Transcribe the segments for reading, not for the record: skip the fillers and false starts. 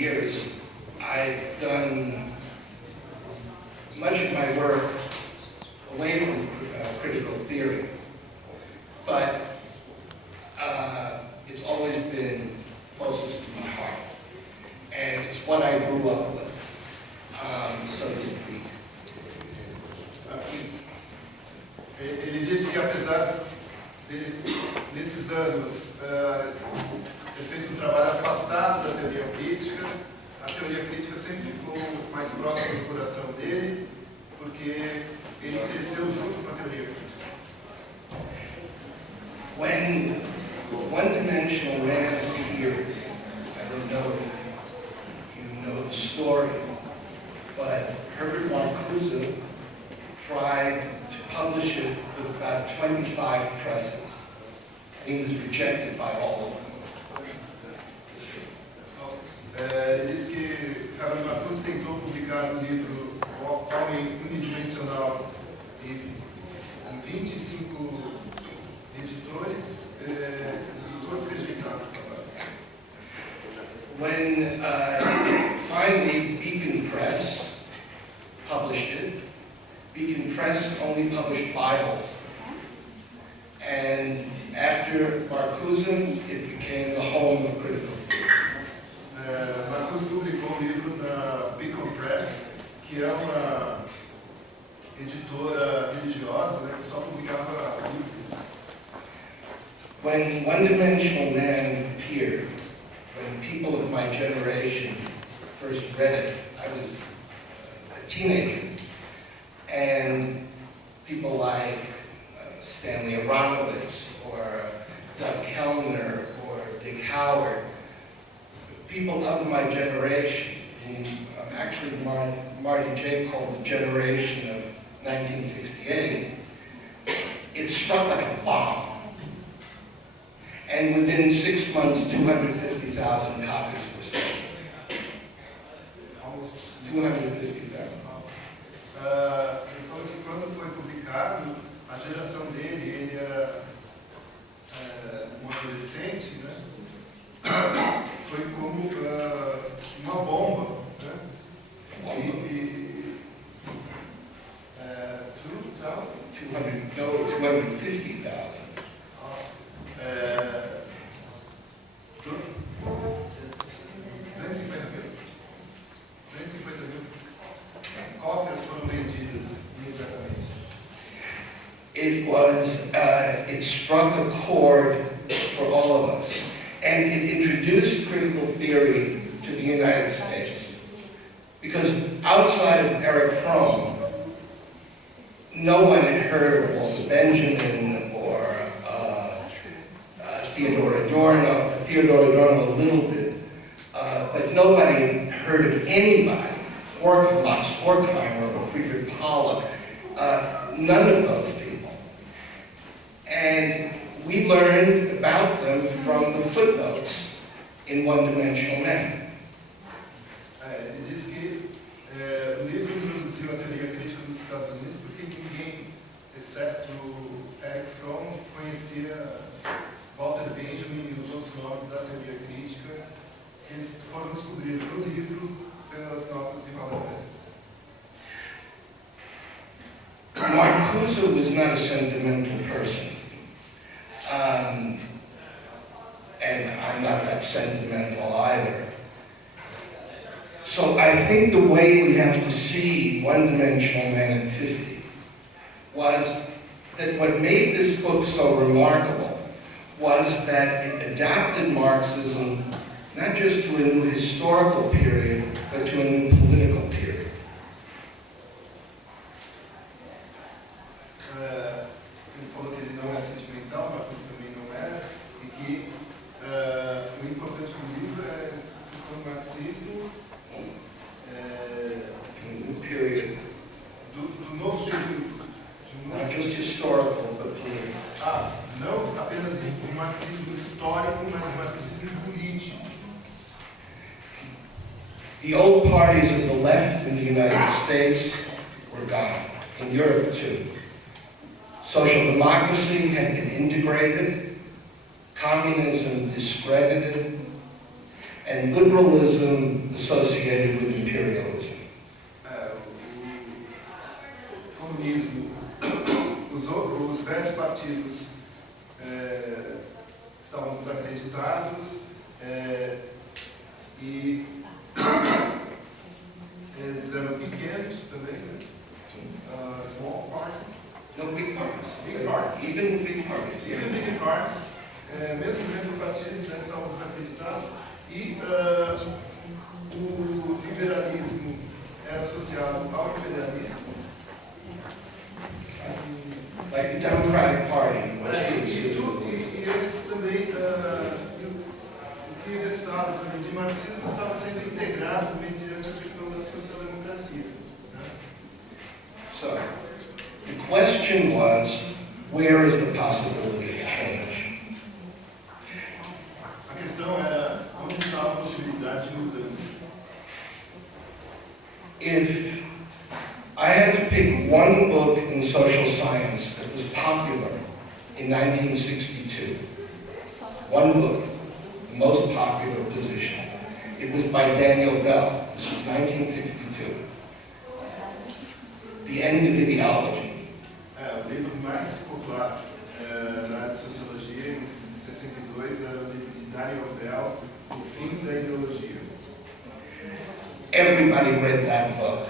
years, I've done much of my work away from critical theory, but it's always been closest to my heart, and it's what I grew up with, so to speak. Ele disse que apesar desses anos ter feito um trabalho afastado da teoria crítica, a teoria crítica sempre ficou mais próxima do coração dele, porque ele cresceu junto com a teoria crítica. When one-dimensional man appeared, I don't know if you know the story, but Herbert Marcuse tried to publish it with about 25 presses. He was rejected by all of them. Ele disse que Herbert Marcuse tentou publicar o livro Homem Unidimensional em 25 editores, e todos rejeitaram o trabalho. When finally Beacon Press published it, Beacon Press only published Bibles. And after Marcuse, it became the home of critical theory. Marcuse publicou um livro na Beacon Press, que é uma editora religiosa, né, que só publicava livros. When One-Dimensional Man appeared, when people of my generation first read it, I was a teenager, and people like Stanley Aronowitz or Doug Kellner or Dick Howard, people of my generation, whom actually Marty J. called the generation of 1968, it struck like a bomb. And within 6 months, 250,000 copies were sold. Almost 250,000. Ele falou que quando foi publicado, a geração dele, ele era um adolescente, né? Foi como uma bomba, né? No, 250,000. 250 mil cópias foram vendidas imediatamente. It struck a chord for all of us, and it introduced critical theory to the United States. Because outside of Eric Fromm, no one had heard of Walter Benjamin or Theodore Adorno a little bit, but nobody heard of anybody, or Max Horkheimer or Friedrich Pollock, none of those people. And we learned about them from the footnotes in One-Dimensional Man. Ele disse que o livro introduziu a teoria crítica dos Estados Unidos porque ninguém, exceto Eric Fromm, conhecia Walter Benjamin e os outros nomes da teoria crítica. Eles foram descobrir no livro pelas notas de rodapé. Marcuse was not a sentimental person. And I'm not that sentimental either. So I think the way we have to see One-Dimensional Man at 50 was that what made this book so remarkable was that it adapted Marxism not just to a new historical period, but to a new political period. Ele falou que ele não é sentimental, Marcuse também não é, e que o importante do livro é a questão do marxismo, Period. do novo período. Not just historical, but political. Não apenas o marxismo histórico, mas o marxismo político. The old parties of the left in the United States were gone, in Europe too. Social democracy had been integrated, communism discredited, and liberalism associated with imperialism. O comunismo, os velhos partidos estavam desacreditados e eles eram pequenos também, né? Small parties. No, big parties. Big parties. Even big parties. Yeah. Even big parties, mesmo grandes partidos, né, estavam desacreditados e o liberalismo era associado ao imperialismo. Like the Democratic Party was E eles também, o que restava de marxismo estava sendo integrado mediante a questão da social-democracia. Né? So, the question was, where is the possibility of change? A questão era, onde está a possibilidade de mudança? If I had to pick one book in social science that was popular in 1962, one book, the most popular position, it was by Daniel Bell. This was 1962. The End of Ideology. O livro mais popular na área de sociologia em 62 era o livro de Daniel Bell, O Fim da Ideologia. Everybody read that book.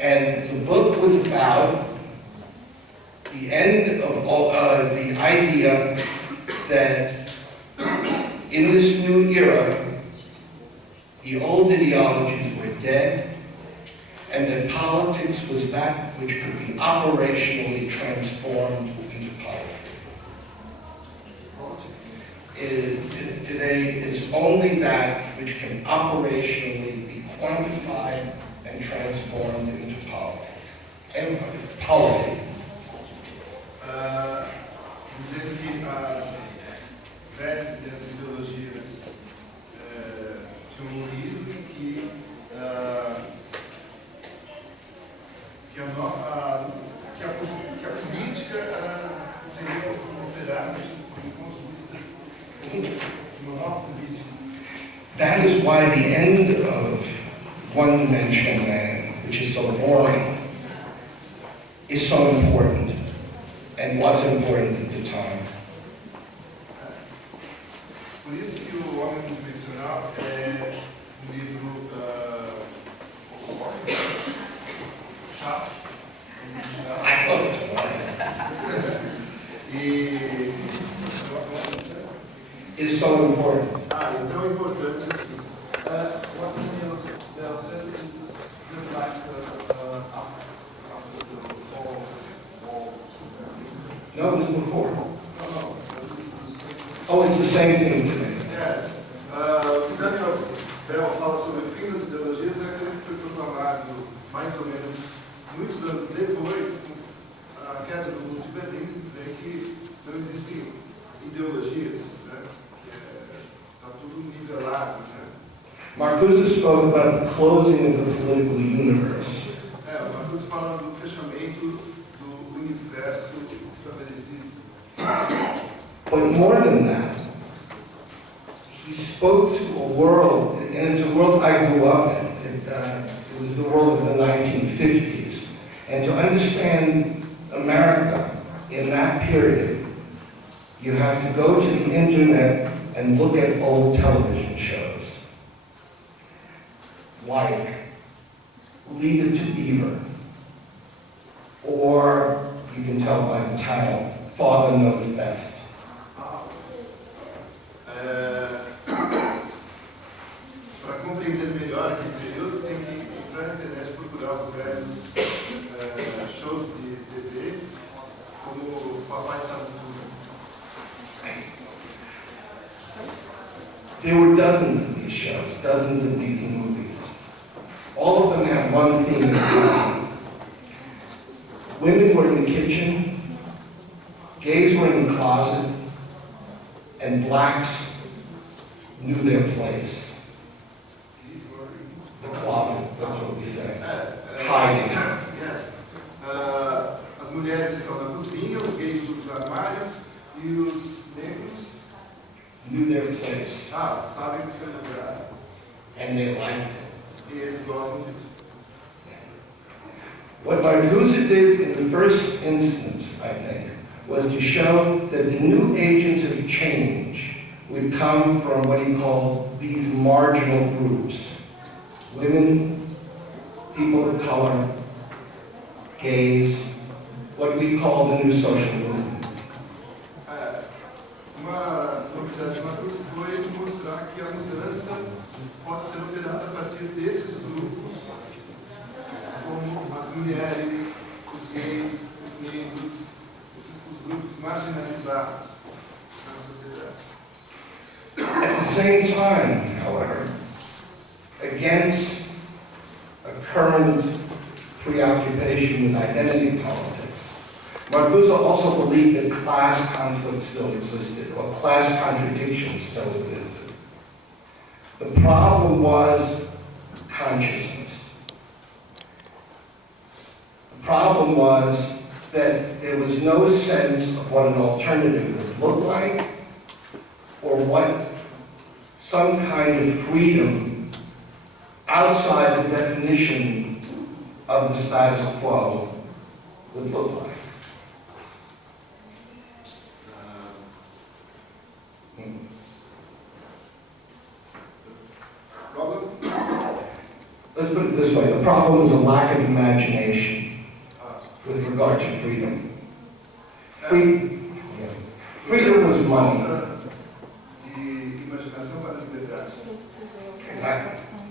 And the book was about the end of the idea that in this new era, the old ideologies were dead, and that politics was that which could be operationally transformed into policy. Today is only that which can operationally be quantified and transformed into politics. And policy. Dizendo que as velhas ideologias tinham morrido e que a política seria operada do ponto de vista de uma nova política. That is why the end of one-dimensional man, which is so boring, is so important, and was important at the time. Por isso que o Homem Unidimensional é livro chato. I thought it was is so important. Então é importante assim. What Daniel Bell says is just like after the fall. No, it was before. No. Oh, it's the same thing today. Yes. O que Daniel Bell fala sobre o fim das ideologias é aquele que foi proclamado mais ou menos muitos anos depois, com a queda do muro de Berlim, dizer que não existem ideologias, né? Está tudo nivelado, né? Marcuse spoke about the closing of the political universe. O Marcuse fala do fechamento do universo estabelecido. But more than that, he spoke to a world, and it's a world I grew up in. It was the world of the 1950s. And to understand America in that period, you have to go to the internet and look at old television shows. Like Leave It to Beaver, or you can tell by the title, Father Knows Best. Para compreender melhor aquele período, tem que entrar na internet e procurar os velhos shows de TV, como o Papai Sabe Tudo. There were dozens of these shows, dozens of these movies. All of them have one theme in common. Women were in the kitchen, gays were in the closet, and blacks knew their place. The closet, that's what we say. Hiding. Yes. As mulheres estão na cozinha, os gays nos armários e os negros knew their place. sabem o seu lugar. And they liked it. E eles gostam disso. What Marcuse did in the first instance, I think, was to show that the new agents of change would come from what he called these marginal groups. Women, people of color, gays, what we call the new social movement. Uma novidade de Marcuse foi mostrar que a mudança pode ser operada a partir desses grupos, como as mulheres, os gays, os negros, os grupos marginalizados na sociedade. At the same time, however, against a current preoccupation with identity politics, Marcuse also believed that class conflicts still existed, or class contradictions still existed. The problem was consciousness. The problem was that there was no sense of what an alternative would look like, or what some kind of freedom outside the definition of the status quo would look like. Let's put it this way, the problem was a lack of imagination with regard to freedom. Freedom was money.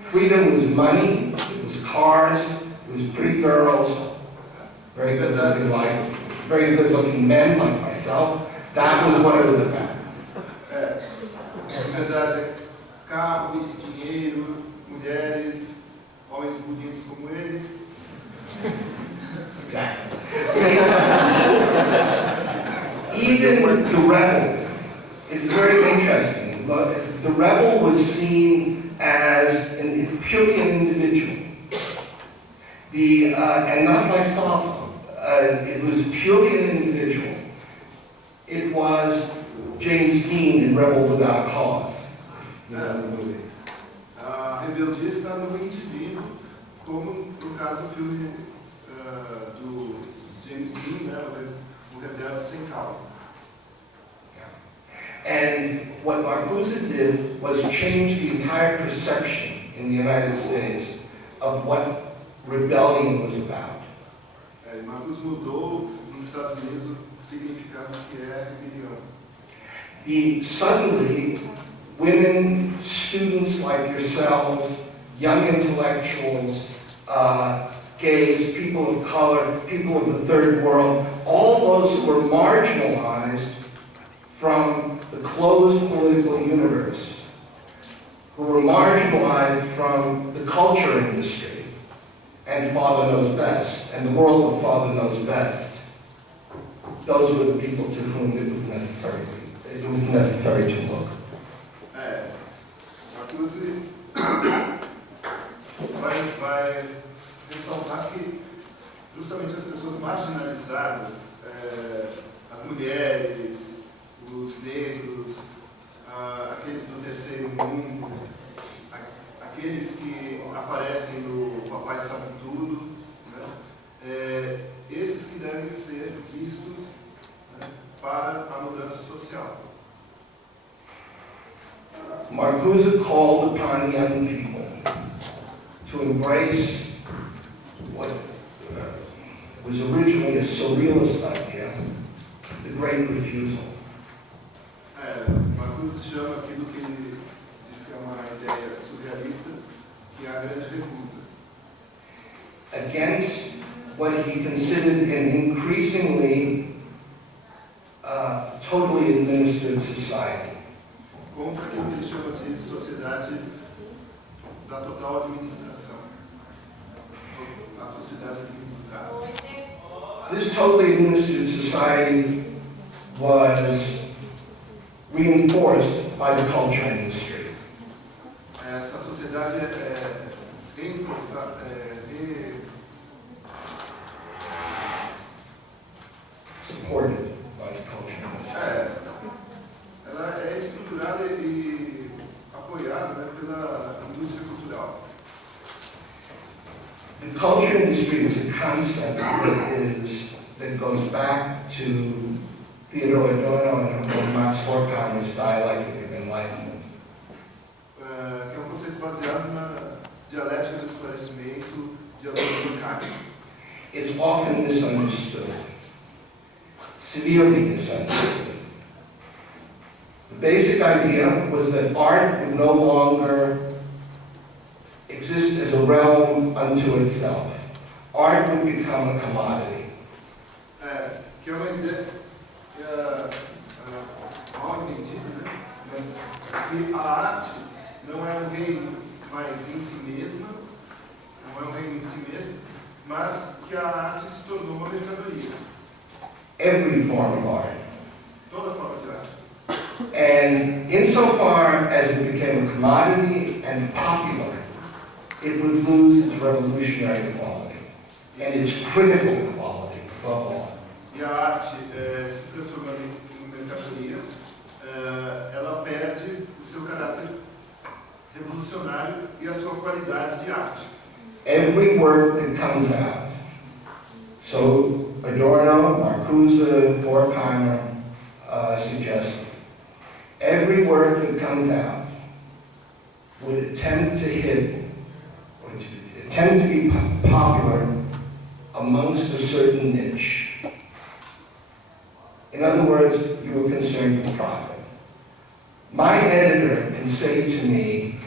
Freedom was money, it was cars, it was pretty girls, very good looking very good looking men like myself. That was what it was about. Na verdade, carros, dinheiro, mulheres, homens bonitos como ele. Exactly. Even the rebels, it's very interesting, but the rebel was seen as purely an individual. And not like Safa, it was purely an individual. It was James Dean in Rebel Without a Cause. A rebeldia está no indivíduo, como no caso do filme do James Dean, né, o Rebelde Sem Causa. And what Marcuse did was change the entire perception in the United States of what rebellion was about. Marcuse mudou nos Estados Unidos o significado que é rebelião. Suddenly, women, students like yourselves, young intellectuals, gays, people of color, people of the third world, all those who were marginalized from the closed political universe, who were marginalized from the culture industry, and Father Knows Best, and the world of Father Knows Best. Those were the people to whom it was necessary to look. Marcuse vai ressaltar que justamente as pessoas marginalizadas, as mulheres, os negros, aqueles do terceiro mundo, aqueles que aparecem no Papai Sabe Tudo, né? Esses que devem ser vistos, né, para a mudança social. Marcuse called upon young people to embrace what was originally a surrealist idea, the Great Refusal. Marcuse chama aquilo que ele diz que é uma ideia surrealista, que é a grande recusa. Against what he considered an increasingly totally administered society. Contra aquilo que ele chama de sociedade da total administração. A sociedade administrada. This totally administered society was reinforced by the culture industry. Essa sociedade é reforçada, supported by the culture industry. Ela é estruturada e apoiada, né, pela indústria cultural. The culture industry is a concept that goes back to Theodor Adorno and Max Horkheimer's dialectic of enlightenment. Que é conceito baseado na dialética do esclarecimento, dialética do Kant. It's often misunderstood, severely misunderstood. The basic idea was that art would no longer exist as a realm unto itself. Art would become a commodity. Que é uma ideia mal entendida, né? Mas que a arte não é um reino mais em si mesma, não é um reino em si mesmo, mas que a arte se tornou uma mercadoria. Every form of art. Toda forma de arte. And insofar as it became a commodity and popular, it would lose its revolutionary quality and its critical quality above all. E a arte se transformando em mercadoria, ela perde o seu caráter revolucionário e a sua qualidade de arte. Every work that comes out, so Adorno, Marcuse, Horkheimer suggested, every work that comes out would attempt to hit, or to attempt to be popular amongst a certain niche. In other words, you were concerned with profit. My editor can say to me,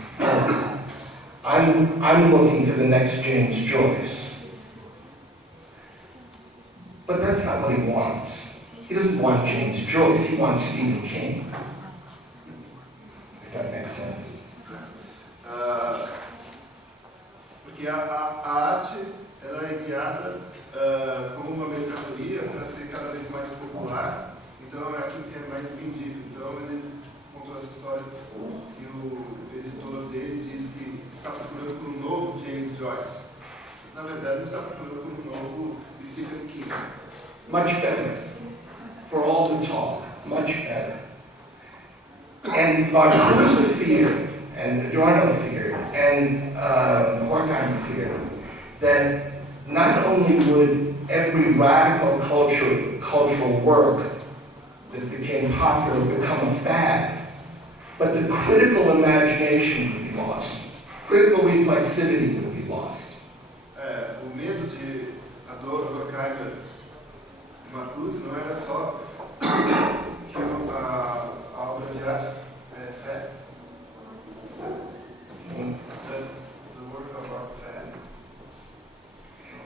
I'm looking for the next James Joyce. But that's not what he wants. He doesn't want James Joyce, he wants Stephen King. If that makes sense. Porque a arte ela é guiada como uma mercadoria para ser cada vez mais popular, então é aquilo que é mais vendido. Então ele contou essa história que o editor dele diz que está procurando por um novo James Joyce. Na verdade, ele está procurando por um novo Stephen King. Much better. For all the talk, much better. And Marcuse feared, and Adorno feared, and Horkheimer feared that not only would every radical cultural work that became popular become a fad, but the critical imagination would be lost. Critical reflexivity would be lost. O medo de Adorno, Horkheimer e Marcuse não era só que a obra de arte é fé.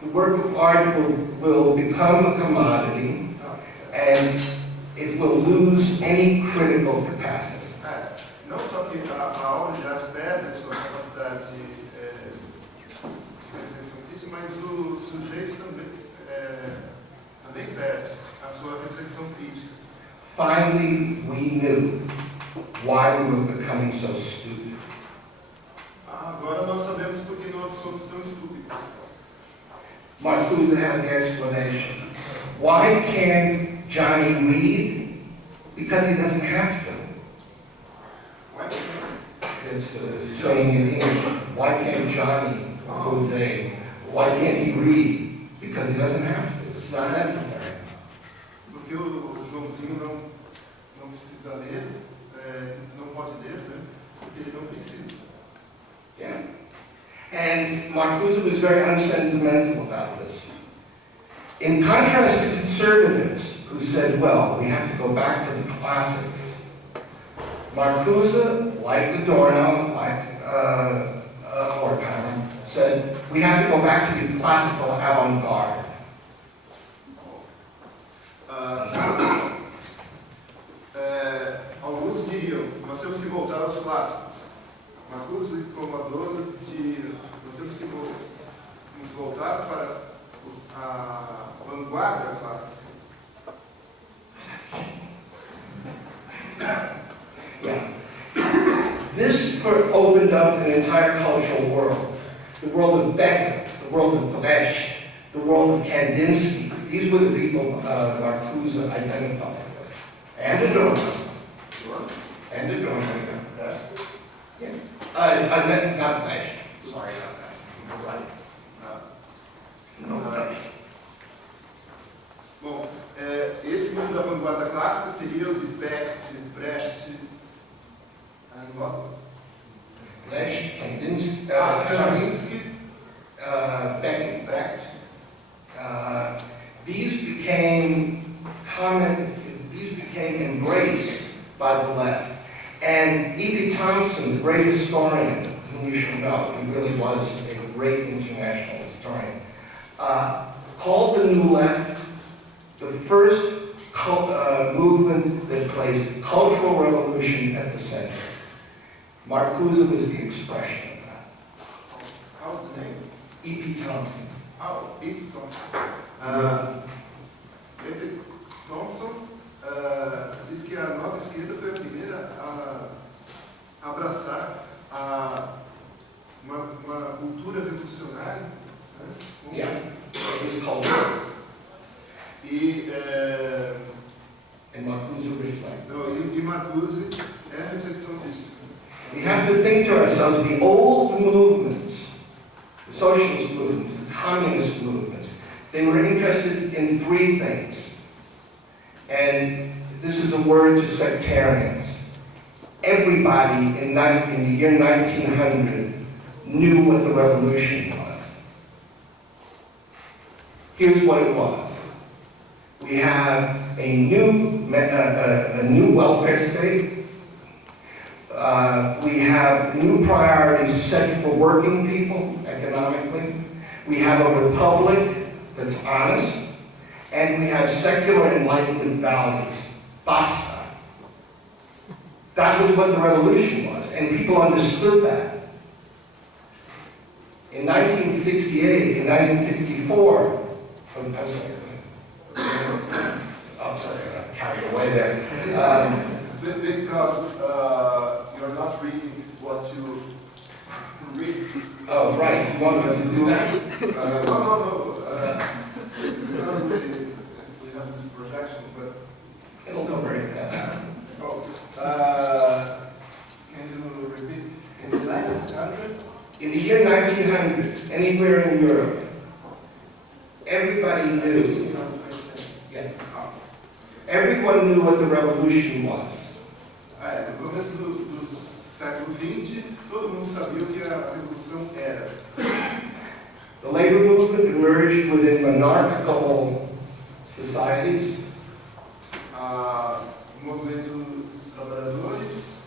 The work of art will become a commodity, and it will lose any critical capacity. Não só que a obra de arte perde a sua capacidade de reflexão crítica, mas o sujeito também perde a sua reflexão crítica. Finally, we knew why we were becoming so stupid. Agora nós sabemos por que nós somos tão estúpidos. Marcuse had the explanation. Why can't Johnny read? Because he doesn't have to. It's a saying in English. Why can't Johnny, Jose, why can't he read? Because he doesn't have to. It's not necessary. Porque o Joãozinho não precisa ler, não pode ler, né? Porque ele não precisa. Yeah. And Marcuse was very unsentimental about this. In contrast to conservatives who said, well, we have to go back to the classics, Marcuse, like Adorno, like Horkheimer, said, we have to go back to the classical avant-garde. Alguns diriam, nós temos que voltar aos clássicos. Marcuse, como Adorno, nós temos que nos voltar para a vanguarda clássica. Yeah. This opened up an entire cultural world. The world of Beckett, the world of Brecht, the world of Kandinsky. These were the people Marcuse identified with. And Adorno. And Adorno. Yeah. Not Brecht. Sorry about that. You're right. Bom, esse mundo da vanguarda clássica seria o de Brecht, Kandinsky, Brecht. These became embraced by the left. And E.P. Thompson, the great historian, whom you should know, he really was a great international historian, called the New Left the first movement that placed cultural revolution at the center. Marcuse was the expression of that. How's the name? E.P. Thompson. Oh, E.P. Thompson. E.P. Thompson diz que a nova esquerda foi a primeira a abraçar uma cultura revolucionária. Né? Yeah, it was culture. And Marcuse reflects. E Marcuse é a reflexão disso. We have to think to ourselves, the old movements, the socialist movements, the communist movements, they were interested in three things. And this is a word to sectarians. Everybody in the year 1900 knew what the revolution was. Here's what it was. We have a new welfare state. We have new priorities set for working people economically. We have a republic that's honest. And we have secular enlightenment values. Basta. That was what the revolution was, and people understood that. In 1968, in 1964, I'm sorry, I got carried away there. Because you're not reading what you read. Oh, right. You want me to do that? No. Because we have this projection, but It'll go very fast. Can you repeat? In the 1900? In the year 1900, anywhere in Europe, everybody knew. Yeah. Everyone knew what the revolution was. No começo do século XX, todo mundo sabia o que a revolução era. The labor movement emerged within monarchical societies. O movimento dos trabalhadores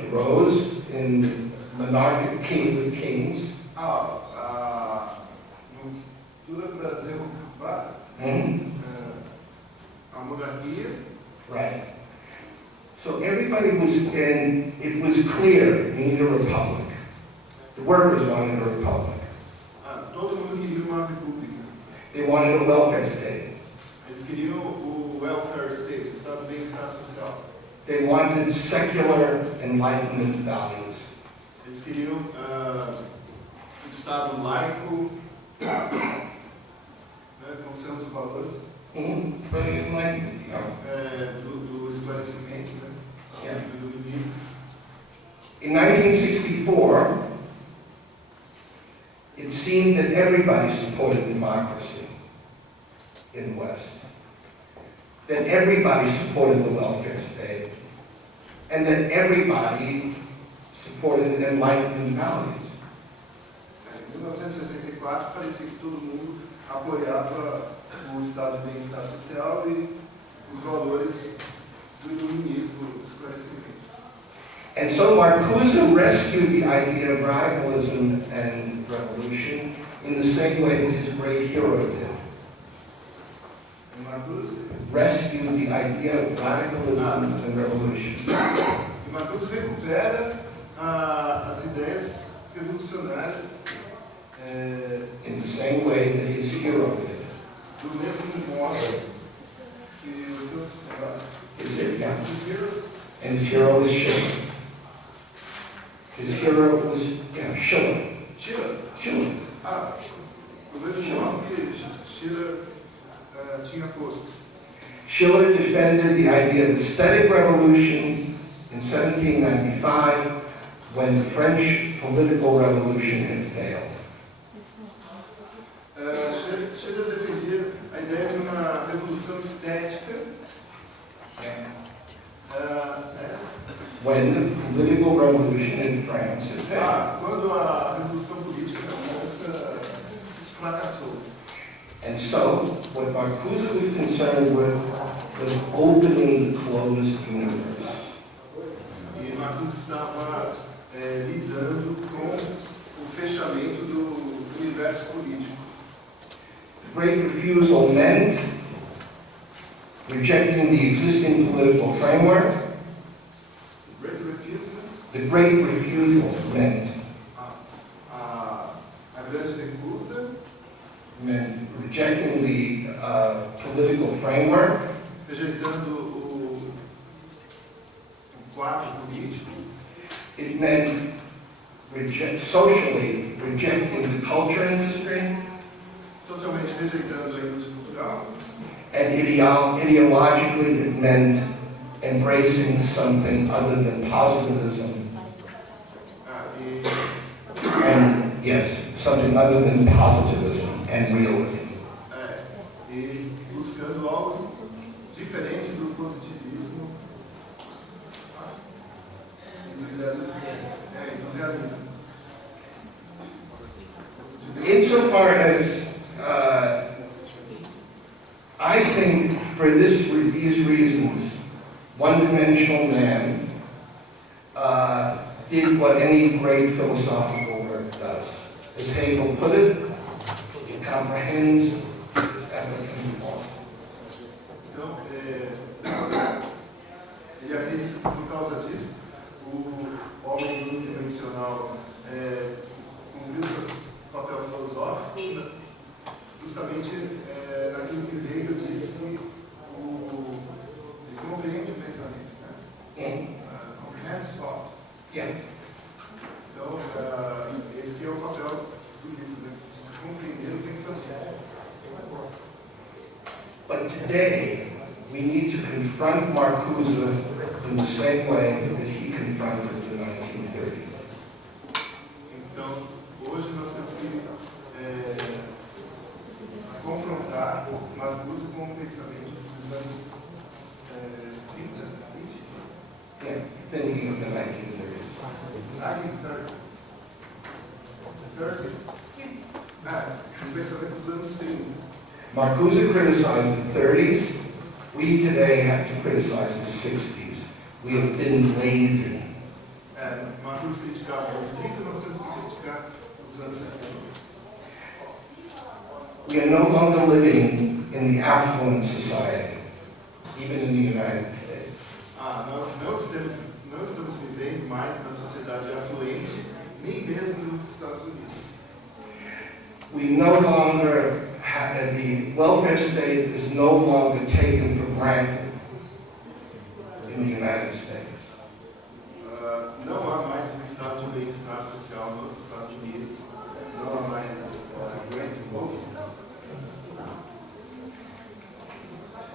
arose in monarchic kings. Uma estrutura para derrubar a monarquia. Right. So everybody was in, it was clear we need a republic. The workers wanted a republic. Todo mundo queria uma república. They wanted a welfare state. Eles queriam o welfare state, o estado de bem-estar social. They wanted secular enlightenment values. Eles queriam um estado laico, né, com seus valores. Enlightenment, do esclarecimento, né? Yeah. Do iluminismo. In 1964, it seemed that everybody supported democracy in the West. That everybody supported the welfare state. And that everybody supported enlightenment values. Em 1964, parecia que todo mundo apoiava o estado de bem-estar social e os valores do iluminismo, do esclarecimento. And so Marcuse rescued the idea of radicalism and revolution in the same way that his great hero did. And Marcuse rescued the idea of radicalism and revolution. E Marcuse recupera as ideias revolucionárias in the same way that his hero did. Do mesmo modo que os seus And his hero was Schiller. His hero was Schiller. Schiller. Do mesmo modo que Schiller tinha posto. Schiller defended the idea of aesthetic revolution in 1795 when the French political revolution had failed. Schiller defendia a ideia de uma revolução estética. When the political revolution in France had failed. Quando a revolução política na França fracassou. And so, what Marcuse was concerned with was opening the closed universe. E Marcuse estava lidando com o fechamento do universo político. The Great Refusal meant rejecting the existing political framework. The Great Refusal meant a grande recusa meant rejecting the political framework. Rejeitando o quadro político. It meant socially rejecting the culture industry. Socialmente rejeitando a indústria cultural. And ideologically it meant embracing something other than positivism. And yes, something other than positivism and realism. E buscando algo diferente do positivismo e do realismo. Insofar as I think for these reasons, one-dimensional man did what any great philosophical work does. As Hegel put it, it comprehends its evident form. Então, ele acredita que por causa disso, o homem unidimensional cumpriu seu papel filosófico, justamente naquilo que Hegel disse que ele compreende o pensamento, né? Comprehends thought. Yeah. Então, esse é o papel do livro, né? Compreender o pensamento. But today, we need to confront Marcuse in the same way that he confronted the 1930s. Então, hoje nós temos que confrontar Marcuse com o pensamento dos anos 30, 20? Yeah, thinking of the 1930s. 1930s. O pensamento dos anos 30. Marcuse criticized the 30s. We today have to criticize the 60s. We have been lazy. Marcuse criticava os anos 30, nós temos que criticar os anos 60. We are no longer living in the affluent society, even in the United States. Não estamos vivendo mais na sociedade afluente, nem mesmo nos Estados Unidos. We no longer have, the welfare state is no longer taken for granted in the United States. Não há mais um estado de bem-estar social nos Estados Unidos. Não há mais grant policies.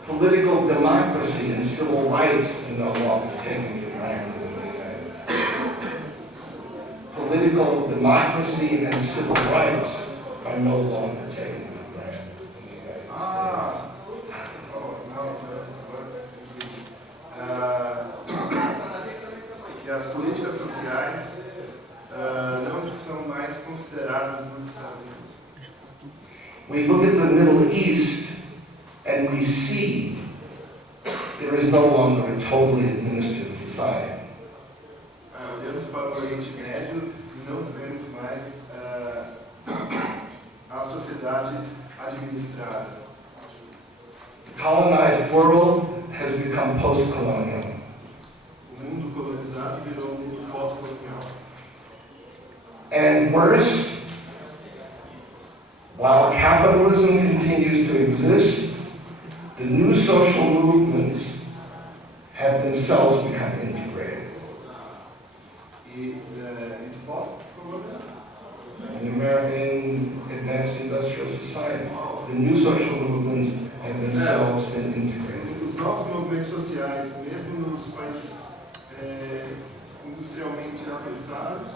Political democracy and civil rights are no longer taken for granted in the United States. Political democracy and civil rights are no longer taken for granted in the United States. Que as políticas sociais não são mais consideradas nos Estados Unidos. We look at the Middle East and we see there is no longer a totally administered society. Olhamos para o Oriente Médio e não vemos mais a sociedade administrada. The colonized world has become post-colonial. O mundo colonizado virou um mundo pós-colonial. And worse, while capitalism continues to exist, the new social movements have themselves become integrated. In American advanced industrial society, the new social movements have themselves been integrated. Os novos movimentos sociais, mesmo nos países industrialmente avançados,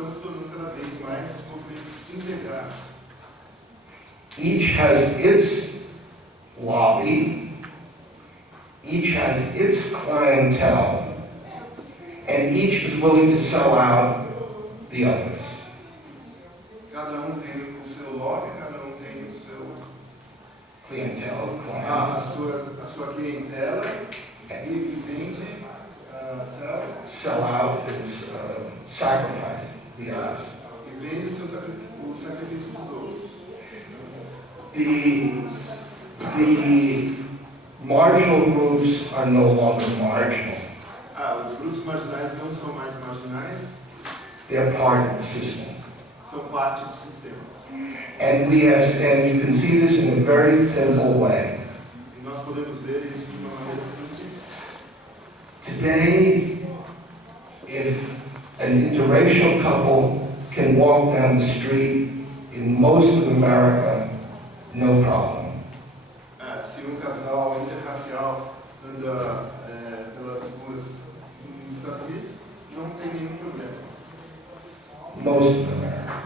estão se tornando cada vez mais movimentos integrados. Each has its lobby, each has its clientele, and each is willing to sell out the others. Cada tem o seu lobby, cada tem o seu Clientele, a clients, sua clientela e vende, sell out is sacrifice the others. e vende o sacrifício dos outros. The marginal groups are no longer marginal. Os grupos marginais não são mais marginais, They're part of the system. são parte do sistema. And you can see this in a very simple way. E nós podemos ver isso de uma maneira simples. Today, if an interracial couple can walk down the street in most of America, no problem. Se casal interracial anda pelas ruas nos Estados Unidos, não tem nenhum problema. Most of America.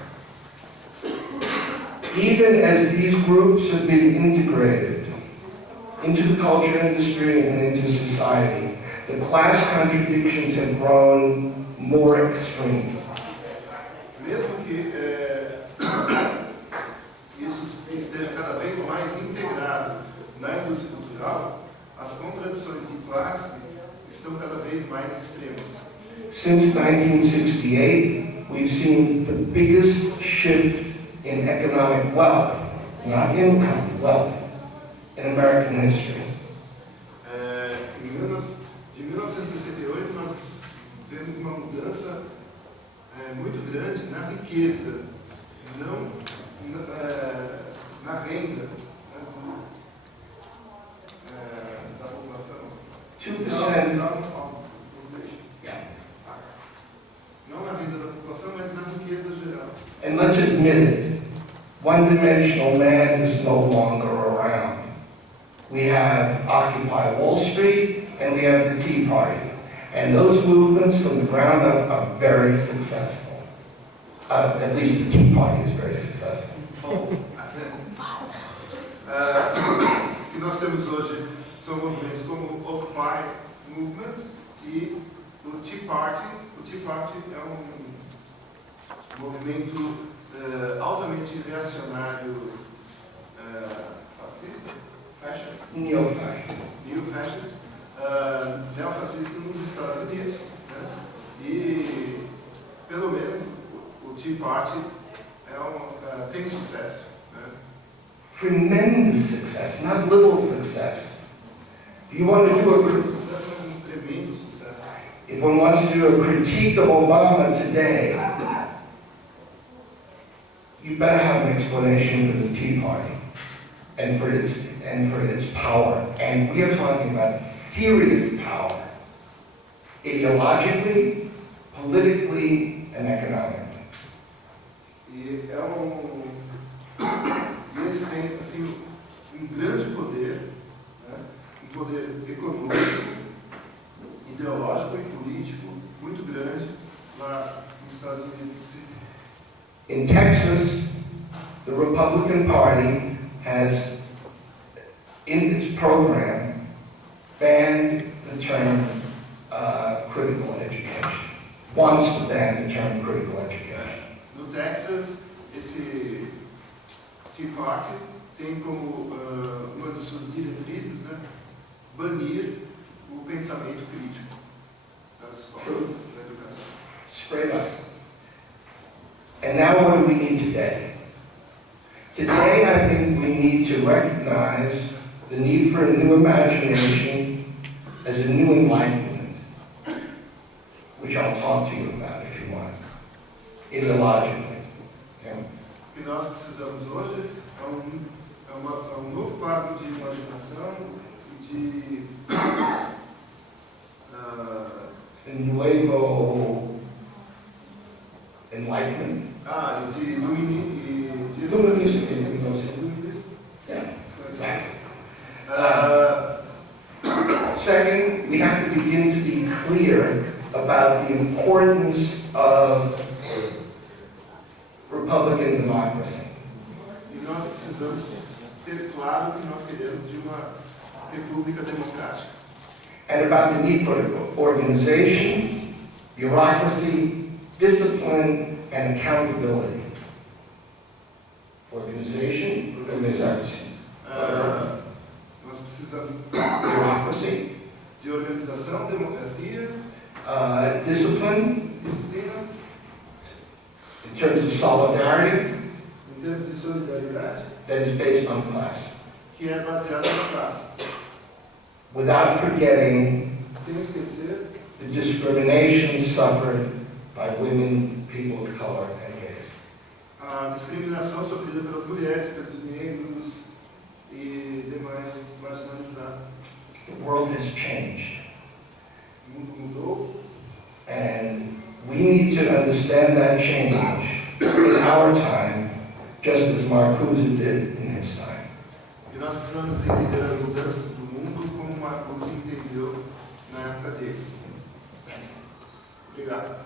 Even as these groups have been integrated into the culture industry and into society, the class contradictions have grown more extreme. Mesmo que isso esteja cada vez mais integrado na indústria cultural, as contradições de classe estão cada vez mais extremas. Since 1968, we've seen the biggest shift in economic wealth, not income, wealth, in American history. De 1968, nós vemos uma mudança muito grande na riqueza, não na renda da população. 2%. Yeah. Não na renda da população, mas na riqueza geral. And let's admit it, one-dimensional man is no longer around. We have Occupy Wall Street and we have the Tea Party. And those movements from the ground up are very successful. At least the Tea Party is very successful. O que nós temos hoje são movimentos como o Occupy Movement e o Tea Party. O Tea Party é um movimento altamente reacionário, fascista, fascist, neo-fascist, neofascista nos Estados Unidos, né? E pelo menos o Tea Party tem sucesso, né? Tremendous success, not little success. If you want to do a Sucesso, mas um tremendo sucesso. if one wants to do a critique of Obama today, you better have an explanation for the Tea Party and for its power. And we are talking about serious power, ideologically, politically, and economically. E eles têm assim grande poder, né? Poder econômico, ideológico e político muito grande lá nos Estados Unidos. In Texas, the Republican Party has, in its program, banned the term critical education. Wants to ban the term critical education. No Texas, esse Tea Party tem como uma de suas diretrizes, né, banir o pensamento crítico das escolas da educação. Straight up. And now what do we need today? Today I think we need to recognize the need for a new imagination as a new enlightenment, which I'll talk to you about if you want, ideologically. Okay? O que nós precisamos hoje é um novo quadro de imaginação e de Nuevo enlightenment. Yeah, exactly. Second, we have to begin to be clear about the importance of democracy. E nós precisamos ter claro que nós queremos de uma república democrática. And about the need for organization, bureaucracy, discipline, and accountability. Organization, Nós precisamos bureaucracy, de organização, democracia, discipline, disciplina, in terms of solidarity, em termos de solidariedade, that is based on class. que é baseada na classe. Without forgetting Sem esquecer the discrimination suffered by women, people of color, and gays. a discriminação sofrida pelas mulheres, pelos negros e demais marginalizados. The world has changed, O mundo mudou and we need to understand that change in our time, just as Marcuse did in his time. e nós precisamos entender as mudanças do mundo como Marcuse entendeu na época dele. Obrigado.